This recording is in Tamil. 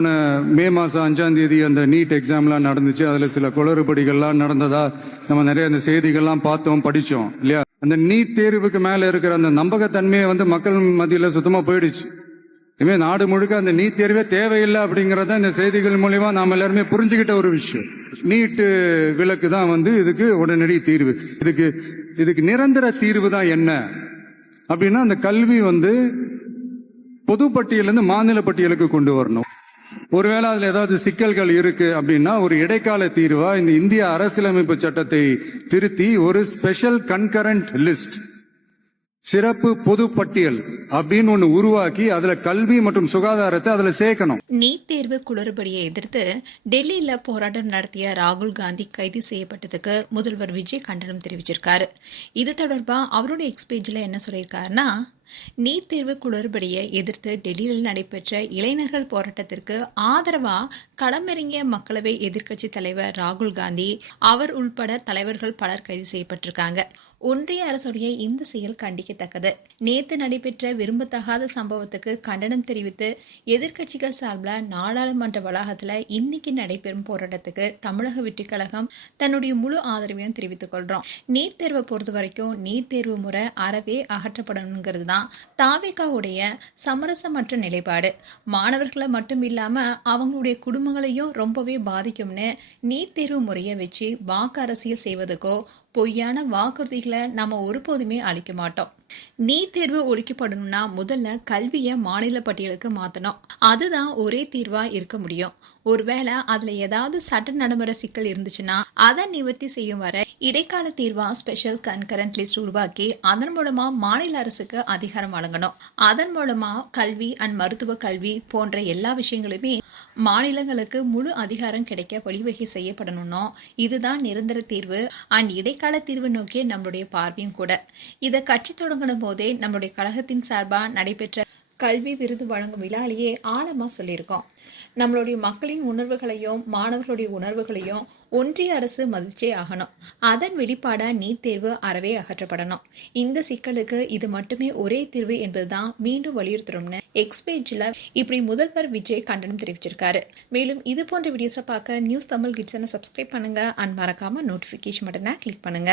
மே மாதம் 5ஆம் தேதி அந்த நீட் எக்ஸாம்லாம் நடந்துச்சு. அதில் சில குளறுபடிகள்லாம் நடந்ததா நம்ம நிறைய அந்த செய்திகள்லாம் பார்த்தோம், படித்தோம் இல்லையா. அந்த நீட் தேர்வுக்கு மேலே இருக்கிற அந்த நம்பகத்தன்மையை மக்கள் மத்தியில் சுத்தமாக போயிடுச்சு. இனிமே நாடு முழுக்க அந்த நீட் தேர்வே தேவையில்லை அப்படிங்கிறத இந்த செய்திகள் மூலியமா நாம் எல்லாருமே புரிஞ்சுக்கிட்ட ஒரு விஷயம். நீட்டு விலக்கு தான் இதுக்கு உடனடி தீர்வு. இதுக்கு நிரந்தர தீர்வு தான் என்ன அப்படின்னா, அந்த கல்வி பொது பட்டியலிருந்து மாநில பட்டியலுக்கு கொண்டு வரணும். ஒருவேளை அதுல ஏதாவது சிக்கல்கள் இருக்கு அப்படின்னா ஒரு இடைக்கால தீர்வா இந்த இந்திய அரசியலமைப்பு சட்டத்தை திருத்தி ஒரு ஸ்பெஷல் கன்கரண்ட் லிஸ்ட், சிறப்பு பொது பட்டியல் அப்படின்னு ஒண்ணு உருவாக்கி அதுல கல்வி மற்றும் சுகாதாரத்தை அதுல சேர்க்கணும். நீட் தேர்வு குளறுபடியை எதிர்த்து டெல்லியில போராட்டம் நடத்திய ராகுல் காந்தி கைது செய்யப்பட்டதுக்கு முதல்வர் விஜய் கண்டனம் தெரிவிச்சிருக்காரு. இது தொடர்பா அவருடைய எக்ஸ்பேஜ்ல என்ன சொல்லியிருக்காருன்னா, நீட் தேர்வு குளறுபடியை எதிர்த்து டெல்லியில் நடைபெற்ற இளைஞர்கள் போராட்டத்திற்கு ஆதரவா களமிறங்கிய மக்களவை எதிர்க்கட்சி தலைவர் ராகுல் காந்தி அவர் உள்பட தலைவர்கள் பலர் கைது செய்யப்பட்டிருக்காங்க. ஒன்றிய அரசுடைய இந்த செயல் கண்டிக்கத்தக்கது. நேற்று நடைபெற்ற விரும்பத்தகாத சம்பவத்துக்கு கண்டனம் தெரிவித்து எதிர்க்கட்சிகள் சார்பில் நாடாளுமன்ற வளாகத்தில் இன்னைக்கு நடைபெறும் போராட்டத்துக்கு தமிழக வெற்றிக் கழகம் தன்னுடைய முழு ஆதரவையும் தெரிவித்துக் கொள்றோம். நீட் தேர்வை பொறுத்த வரைக்கும் நீட் தேர்வு முறை அறவே அகற்றப்படணுங்கிறது தான் தாவேகாவுடைய சமரசமற்ற நிலைப்பாடு. மாணவர்களை மட்டும் இல்லாம அவங்களுடைய குடும்பங்களையும் ரொம்பவே பாதிக்கும்னு நீட் தேர்வு முறையை வச்சு வாக்கு அரசியல் செய்வதுக்கோ பொய்யான வாக்குறுதிகளை நம்ம ஒருபோதுமே அளிக்க மாட்டோம். நீட் தேர்வு ஒழிக்கப்படணும்னா முதல்ல கல்வியை மாநில பட்டியலுக்கு மாற்றணும். அதுதான் ஒரே தீர்வா இருக்க முடியும். ஒருவேளை அதுல ஏதாவது சட்ட நடைமுறை சிக்கல் இருந்துச்சுன்னா அதை நிவர்த்தி செய்யும் வரை இடைக்கால தீர்வா ஸ்பெஷல் கன்கரண்ட் லிஸ்ட் உருவாக்கி அதன் மூலமா மாநில அரசுக்கு அதிகாரம் வழங்கணும். அதன் மூலமா கல்வி அண்ட் மருத்துவ கல்வி போன்ற எல்லா விஷயங்களுமே மாநிலங்களுக்கு முழு அதிகாரம் கிடைக்க வழிவகை செய்யப்படணும். இதுதான் நிரந்தர தீர்வு அண்ட் இடைக்கால தீர்வு நோக்கிய நம்மளுடைய பார்வையும் கூட. இதை கட்சி தொடங்கின போதே நம்மளுடைய கழகத்தின் சார்பா நடைபெற்ற கல்வி விருது வழங்கும் விழாலேயே ஆழமா சொல்லியிருக்கோம். நம்மளுடைய மக்களின் உணர்வுகளையும் மாணவர்களுடைய உணர்வுகளையும் ஒன்றிய அரசு மதிச்சே ஆகணும். அதன் வெளிப்பாடா நீட் தேர்வு அறவே அகற்றப்படணும். இந்த சிக்கலுக்கு இது மட்டுமே ஒரே தீர்வு என்பதுதான் மீண்டும் வலியுறுத்துறோம்னு எக்ஸ்பேஜ்ல இப்படி முதல்வர் விஜய் கண்டனம் தெரிவிச்சிருக்காரு. மேலும் இது போன்ற வீடியோஸை பார்க்க நியூஸ் தமிழ் கிட்ஸனை சப்ஸ்கிரைப் பண்ணுங்க அண்ட் மறக்காம நோட்டிபிகேஷன் பட்டனை கிளிக் பண்ணுங்க.